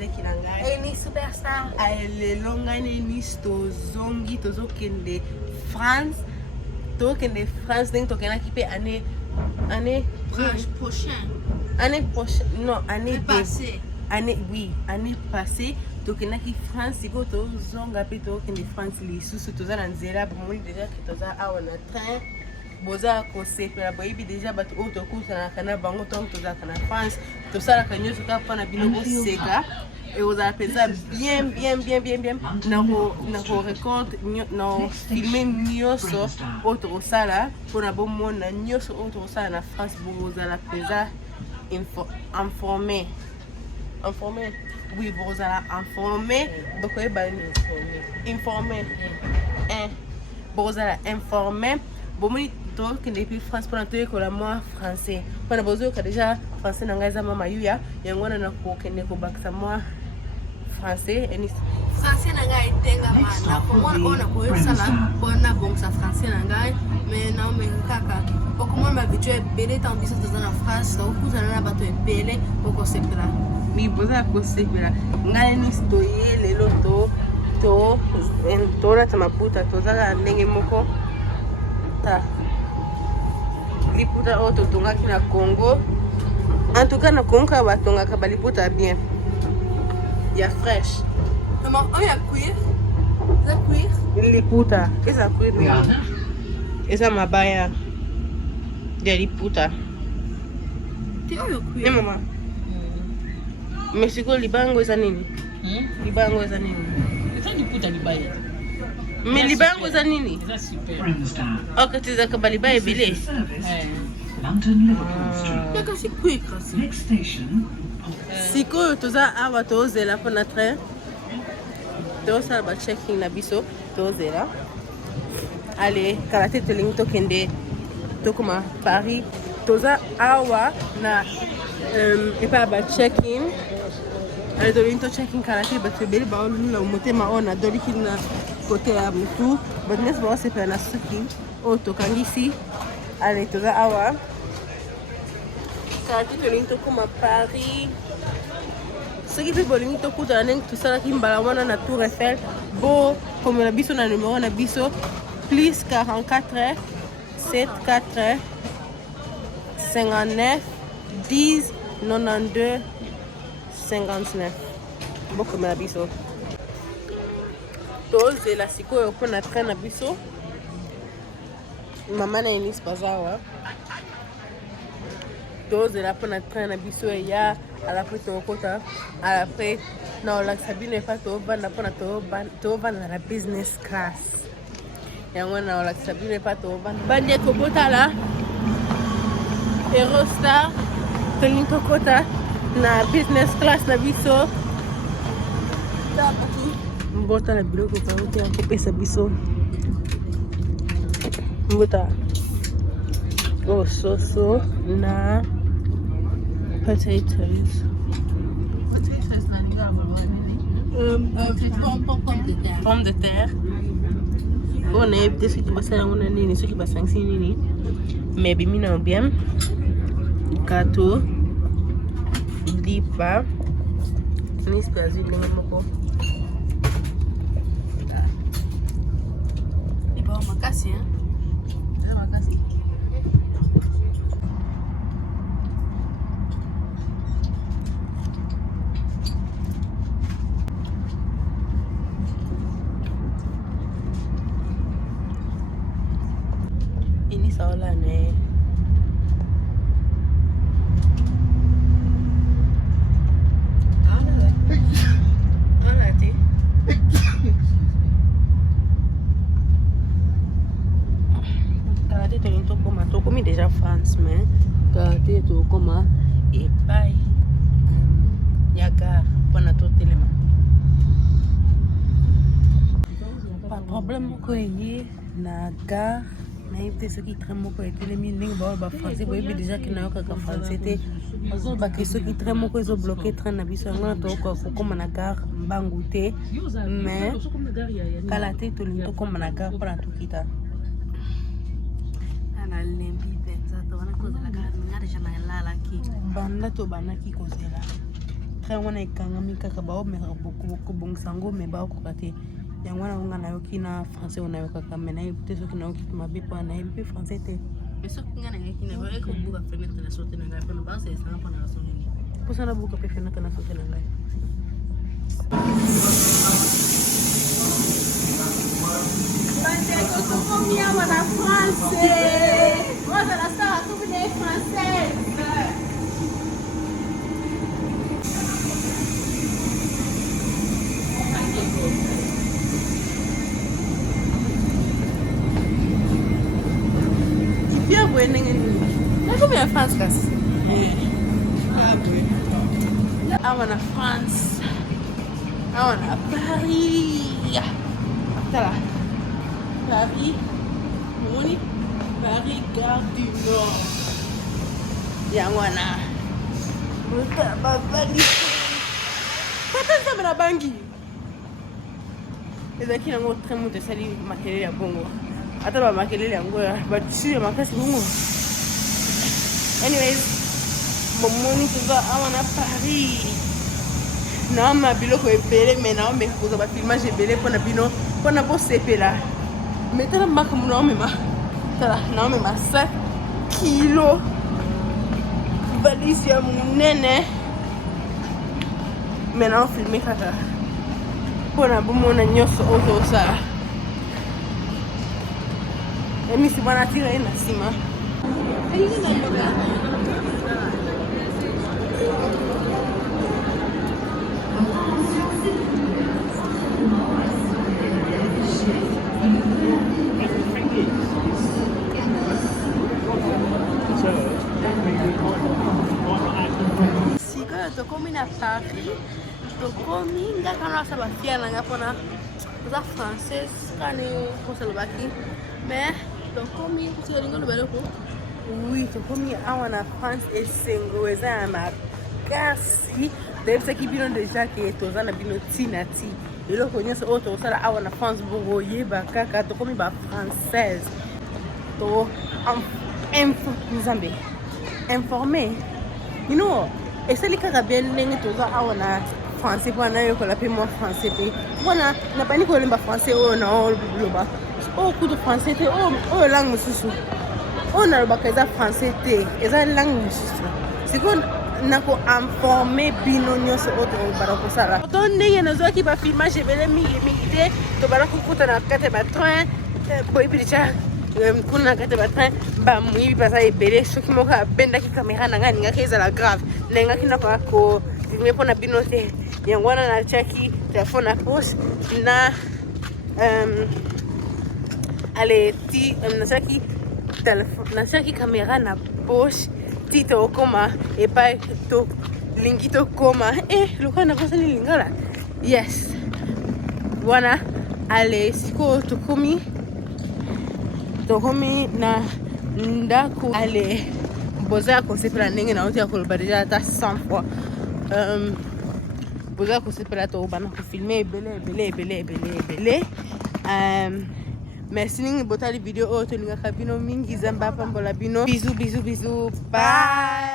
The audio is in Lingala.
leki na ngai. Ni superstar. Lelo ngai ni tozongi tozokende France. Tokende France ndenge tokendaki mpe année Prochaine. Année prochaine. Non, année passée. Année passée. Tokendaki France sikoyo tozonga mpe tokende France lisusu toza na nzela bomoni déjà ke toza awa na train boza kosepela boyebi déjà bato oyo tokutanaka na bango ntongo tozalaka na France tosalaka nyonso kaka mpona bino boseka ekozala mpenza bien na korecord na filme nyonso oyo tokosala mpona bomona nyonso oyo tokosala na France bozala mpenza informé. Oui, vous allez informer. Donc, informer. Vous allez informer. Bon, moi, depuis France, pour entrer que la moi français. Pendant besoin que déjà français n'engage ma mayuya. Et on a na kokende ko baksa moi français. Français n'engage tenga mana. Comment on a koyo sala bona bongsa français n'engage. Mais non, mais kaka. Comment m'habituer belé tant biso dans la France. Donc, vous allez na bato belé au concept là. Mi boza kosepela ngai ni stoye lelo to na maputa tozala ndenge moko ta liputa oyo totongaki na Congo. En tout cas na Congo batongaka baliputa bien ya fresh. Maman, on a cuire. Ça cuire. Liputa eza cuire eza mabaya ya liputa. Ti oyo cuire. Ne mama. Mexico libango eza nini? Libango eza nini? Eza liputa libaya. Mais libango eza nini? Eza super. Ok, tu zaka balibaya ebele. Yaka si cuire kasi. Next station. Sikoyo toza awa tozela mpona train. Tozosala ba checking na biso tozela. Allez, kala te tolingi tokende tokoma Paris. Toza awa na epa ba check-in. Ale tolingi to check-in kala te bato ebele baolula motema oyo nadoliki na kote ya mutu. Bato nyonso baosepela na suki oyo tokangisi. Ale toza awa. Kala te tolingi tokoma Paris. Soki mpe bolingi tokutana ndenge tosalaki mbala wana na Tour Eiffel bo komela biso na numero na biso plus 44 74 59 10 92 59 bokomela biso tozela sikoyo mpona train na biso. Mama na Enis bazawa tozela mpona train na biso eya alape tokota alape na olakisa bino epa tovanda mpona tovanda na business class yango na olakisa bino epa tovanda bandi ekobotala Eurostar tolingi tokota na business class na biso mbotala biloko kauti ya kopesa biso mbota soso na potatoes. Pomme de terre. On a des trucs qui passent à la nini, ceux qui passent à nini. Mais bimina bien. Gâteau. Lipa. Ni spazi ni moko. Lipa makasi hein. Makasi. Ini saola ne. Tokomi déjà France, mais karaté tokoma epai ya gare mpona totelema. Pas problème moko eye na gare nayebi te soki train moko etelemi ndenge baoyo bafrançais boyebi déjà ke nayokaka français te bazobaki soki train moko ezobloke train na biso yango na tokoka kokóma na gare mbangu te mais kala te tolingi tokóma na gare mpona tokita. Lembi penza to wana kozela kana ngare jana lala ki banda to banaki kozela train wana ekangami kaka baomeka kobongisa yango me baokoka te yango wana onga nayoki na français onayokaka me nayebi te soki nayoki mabe mpo nayebi mpe français te soki nga nangaki na ekobuka fenêtre na sote na ngai mpona baosesanga mpona nasonini mposa nabuka mpe fenêtre na sote na ngai bandeko tokomi awa na français ozala sara tobine française Bien bueno en el como en France casi I want France I want Paris là Paris Moni Paris Gare du Nord ya wana Pata na bangi ezaki nango très moto esali makelele ya bongo ata ba makelele yango batue makasi bongo anyways momoni toza awa na Paris naoma biloko ebele me naome koza bafilmage ebele mpona bino mpona bosepela me tala makambo naomema tala naomema 5 kilo valise ya monene me naofilme kaka mpona bomona nyonso oyo tozosala emisi bwana atira ye na nsima sikoyo tokomi na Paris tokomi ngaka nasa bafia nanga mpona oza française kane kosalobaki mais tokomi kusialinga lobaloko oui tokomi awa na France esengo eza ya makasi toyebisaki bino deja ke toza na bino ntina ti eloko nyonso oyo tokosala awa na France bongo oyeba kaka tokomi bafrançaise to nzambe informe you know esali kaka bien ndenge toza awa na français mpona nayokola mpe mwa français mpe mpona napani kolemba français oyo na oloba oyo kutu français te oyo langue mosusu oyo nalobaka eza français te eza langue mosusu sikoyo nakoinforme bino nyonso oyo tobara kosala to ndenge nazwaki bafilmage ebele mingi te tobara kokuta na kati ya batrain boyebi deja kuna na kati ya batrain bamoyibi baza ebele soki moko abendaki kamera na ngai alingaki ezala grave nalingaki naka kofilme mpona bino te yango wana natiaki telefone na poche na aleti natiaki kamera na poche ti tokoma epai tolingi tokoma lokola nakosali lingala yes wana ale sikoyo tokomi na ndako ale boza ya kosepela ndenge na oti ya koloba deja ata 100 fois boza ya kosepela tobana kofilme ebele merci ningi botali video oyo tolingaka bino mingi zamba apambola bino bizu bye